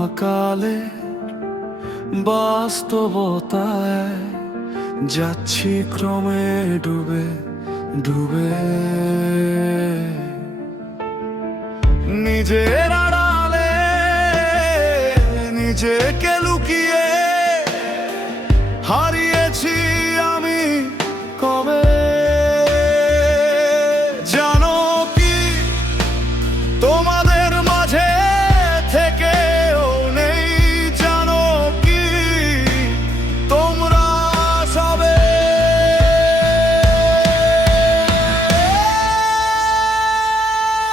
মহাকালে বাস্তবতায় যাচ্ছি ক্রমে ডুবে ডুবে। নিজের আড়ালে নিজেকে লুকিয়ে হারিয়েছি আমি কবে। জানো কি তোমাদের মাঝে থেকেও নেই, জানো কি তোমরা সবে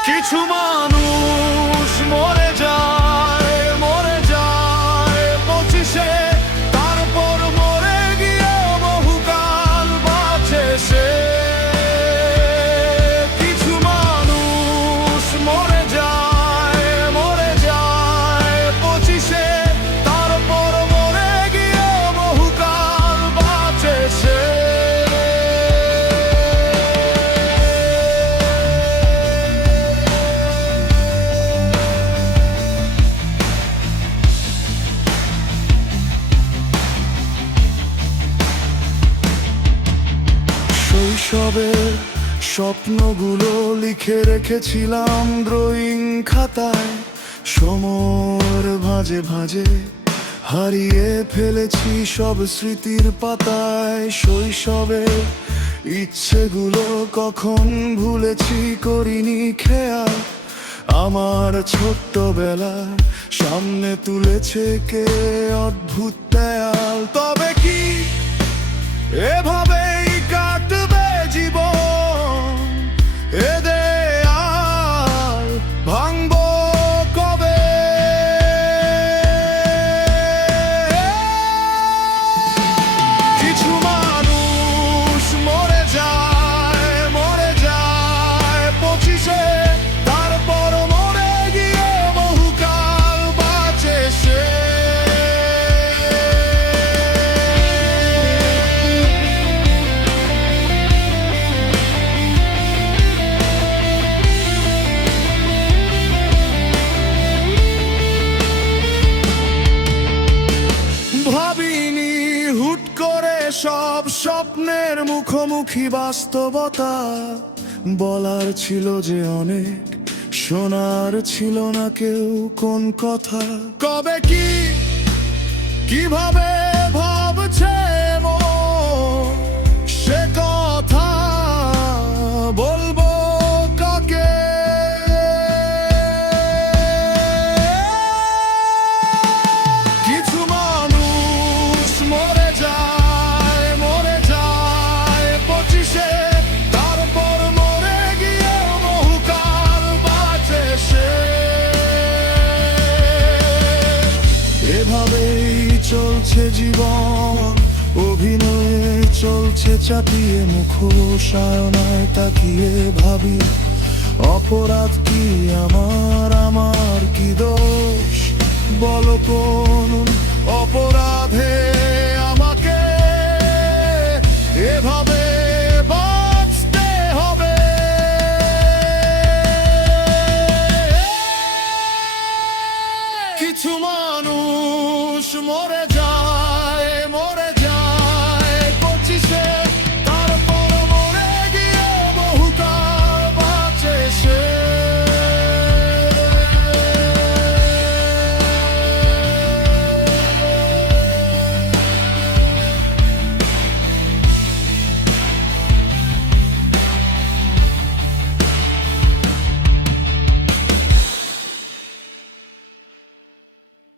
কিছু মানুষ মরে যায় পঁচিশে, তারপর মরে গিয়ে বহুকাল বাঁচে সে। কিছু মানুষ মরে যায় পঁচিশে, তারপর মরে গিয়ে বহুকাল বাঁচে সে। শৈশবের স্বপ্নগুলো লিখে রেখেছিলাম ড্রয়িং খাতায়, সময়ের ভাঁজে ভাঁজে হারিয়ে ফেলেছি সব স্মৃতির পাতায়। শৈশবের ইচ্ছেগুলো কখন ভুলেছি, করিনি খেয়াল। আমার ছোট্টবেলা সামনে তুলেছে কে অদ্ভুত দেয়াল। তবে কি এভাবেই কাটবে জীবন? এ দেয়াল ভাঙবো কবে? কিছু মানুষ মরে যায় পঁচিশে, তারপর মরে গিয়ে বহুকাল বাঁচে সে। ভাবিনি হুট করে সব স্বপ্নের মুখোমুখি বাস্তবতা। বলার ছিল যে অনেক, শোনার ছিল না কেউ কোন কথা। কবে কি কিভাবে ভাবছে মন, সে কথা বলবো কাকে? কিছু মানুষ মরে যায় পঁচিশে, তারপর মরে গিয়ে বহুকাল বাঁচে সে। এভাবেই চলছে জীবন, অভিনয়ে চলছে চাপিয়ে, মুখোশায়নায় তাকিয়ে ভাবি অপরাধ কি আমার কি দোষ? বলো কোন অপরাধে আমাকে এভাবে বাঁচতে হবে? কিছু মানুষ মরে